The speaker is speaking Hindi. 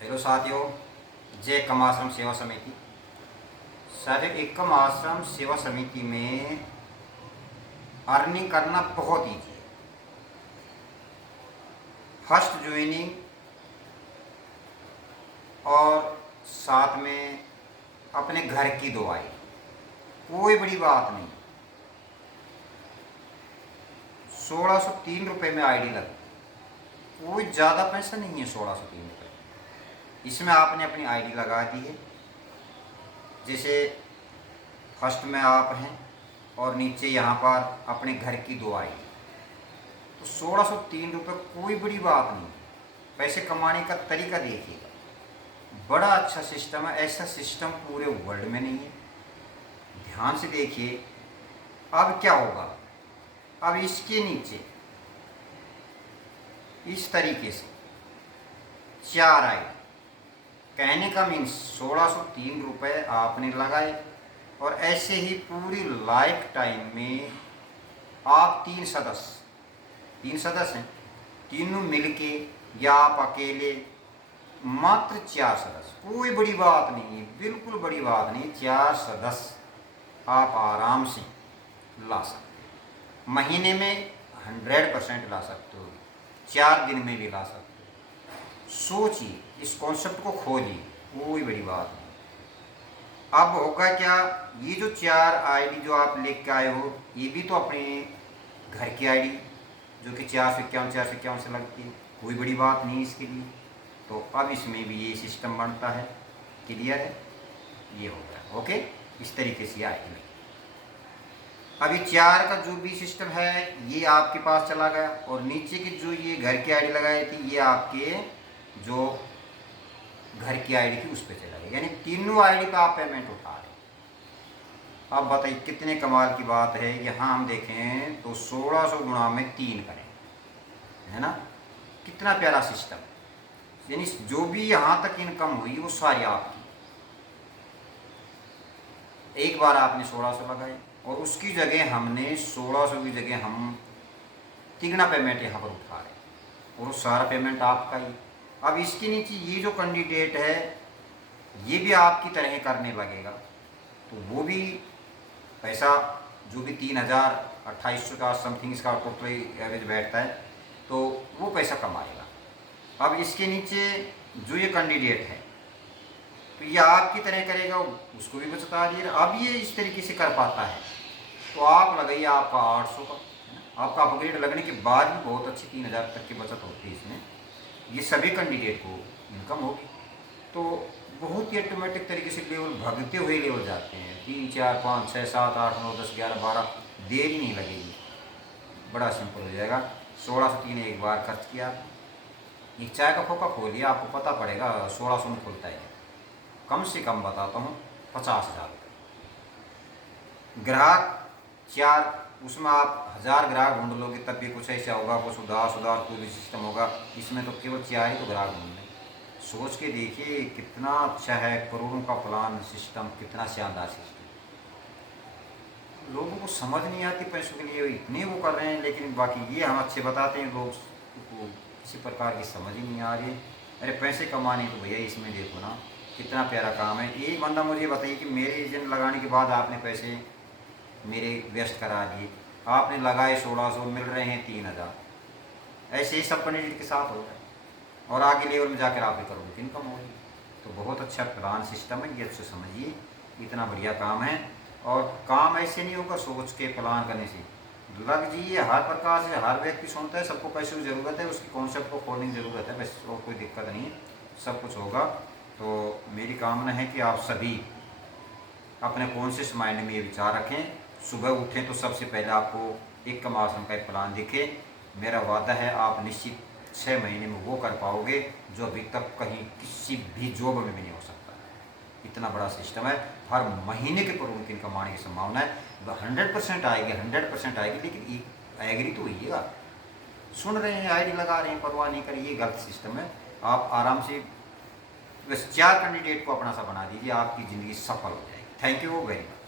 हेलो साथियों, जय एकम आश्रम सेवा समिति। साथियों, एकम आश्रम सेवा समिति में अर्निंग करना बहुत ईजी है। फर्स्ट ज्वाइनिंग और साथ में अपने घर की दुआई, कोई बड़ी बात नहीं। 1603 रुपये में आईडी लगी, कोई ज़्यादा पैसा नहीं है। 1603 रुपये इसमें आपने अपनी आईडी लगा दी है। जैसे फर्स्ट में आप हैं और नीचे यहाँ पर अपने घर की दुआई, तो 1603 रुपये कोई बड़ी बात नहीं। पैसे कमाने का तरीका देखिएगा, बड़ा अच्छा सिस्टम है। ऐसा सिस्टम पूरे वर्ल्ड में नहीं है। ध्यान से देखिए। अब क्या होगा, अब इसके नीचे इस तरीके से 4 आए। कहने का मीन्स 1603 रुपये आपने लगाए और ऐसे ही पूरी लाइफ टाइम में आप 3 सदस्य हैं, तीनों मिलके या आप अकेले, मात्र 4 सदस्य, कोई बड़ी बात नहीं है, बिल्कुल बड़ी बात नहीं। 4 सदस्य आप आराम से ला सकते हो। महीने में 100% ला सकते हो, 4 दिन में भी ला सकते हो। सोचिए, इस कॉन्सेप्ट को खोजिए, कोई बड़ी बात नहीं। अब होगा क्या, ये जो 4 आईडी जो आप लेके आए हो, ये भी तो अपने घर की आईडी जो कि 451 से लगती है, कोई बड़ी बात नहीं इसके लिए। तो अब इसमें भी ये सिस्टम बनता है। क्लियर है? ये हो गया। ओके, इस तरीके से आईडी लगी। अभी 4 का जो भी सिस्टम है ये आपके पास चला गया, और नीचे की जो ये घर की आईडी लगाई थी ये आपके जो घर की आईडी थी उस पर चला गया, यानी तीनों आईडी पे आप पेमेंट उठा रहे। अब बताइए कितने कमाल की बात है। यहाँ हम देखें तो 1600 गुणा में 3 करें, है ना? कितना प्यारा सिस्टम। यानी जो भी यहाँ तक इनकम हुई वो सारी आपकी। एक बार आपने 1600 लगाए और उसकी जगह हमने 1600 की जगह हम तिगना पेमेंट यहाँ पर उठा रहे, और वो सारा पेमेंट आपका ही। अब इसके नीचे ये जो कैंडिडेट है ये भी आपकी तरह करने लगेगा, तो वो भी पैसा जो भी 3000-2800 का समथिंग इसका टोटल एवरेज बैठता है, तो वो पैसा कमाएगा। अब इसके नीचे जो ये कैंडिडेट है तो ये आपकी तरह करेगा, उसको भी बचत आ रही है। अब ये इस तरीके से कर पाता है तो आप लगाइए आपका 800 का। आपका अपग्रेड लगने के बाद भी बहुत अच्छी 3000 तक की बचत होती है इसमें। ये सभी कैंडिडेट को इनकम होगी, तो बहुत ही ऑटोमेटिक तरीके से लेवल भागते हुए लेवल जाते हैं। 3, 4, 5, 6, 7, 8, 9, 10, 11, 12, देर ही नहीं लगेगी, बड़ा सिंपल हो जाएगा। 1603 एक बार खर्च किया, एक चाय का खोखा खोलिए, आपको पता पड़ेगा 1600 में खुलता है। कम से कम बताता हूँ 50,000 रुपये। ग्राहक 4, उसमें आप 1000 ग्राहक ढूंढ लोगे तब भी कुछ ऐसा होगा, कुछ उधार कोई भी सिस्टम होगा। इसमें तो केवल 4 ही तो ग्राहक ढूंढने। सोच के देखिए कितना अच्छा है, करोड़ों का प्लान सिस्टम, कितना शानदार सिस्टम। लोगों को समझ नहीं आती, पैसों के लिए इतने वो कर रहे हैं, लेकिन बाकी ये हम अच्छे बताते हैं, लोग को किसी प्रकार की समझ ही नहीं आ रही। अरे पैसे कमाने तो भैया इसमें देखो ना, कितना प्यारा काम है। एक बंदा मुझे बताइए कि मेरे एजेंट लगाने के बाद आपने पैसे मेरे व्यस्त करा दिए, आपने लगाए 1600, मिल रहे हैं 3000। ऐसे ही सब कैंडिडेट के साथ हो रहा है, और आगे लेवल में जाकर आप करोगे तो इनकम होगी। तो बहुत अच्छा प्लान सिस्टम है, ये अच्छे समझिए, इतना बढ़िया काम है। और काम ऐसे नहीं होगा सोच के प्लान करने से, लग जाइए। हर प्रकार से हर व्यक्ति सुनता है, सबको पैसे की ज़रूरत है, उसकी कॉन्सेप्ट को खोलने की ज़रूरत है, बस और कोई दिक्कत नहीं है, सब कुछ होगा। तो मेरी कामना है कि आप सभी अपने कॉन्शियस माइंड में ये विचार रखें। सुबह उठें तो सबसे पहले आपको एकम आश्रम का एक प्लान दिखे। मेरा वादा है आप निश्चित 6 महीने में वो कर पाओगे जो अभी तक कहीं किसी भी जॉब में भी नहीं हो सकता। इतना बड़ा सिस्टम है, हर महीने के करोड़ों की इनकम आने की संभावना है। 100% आएगी, 100% आएगी, लेकिन एग्री तो होइएगा। सुन रहे हैं, आईडी लगा रहे हैं, परवाह नहीं करिए, ये गलत सिस्टम है। आप आराम से बस 4 कैंडिडेट को अपना सा बना दीजिए, आपकी ज़िंदगी सफल हो जाएगी। Thank you very much.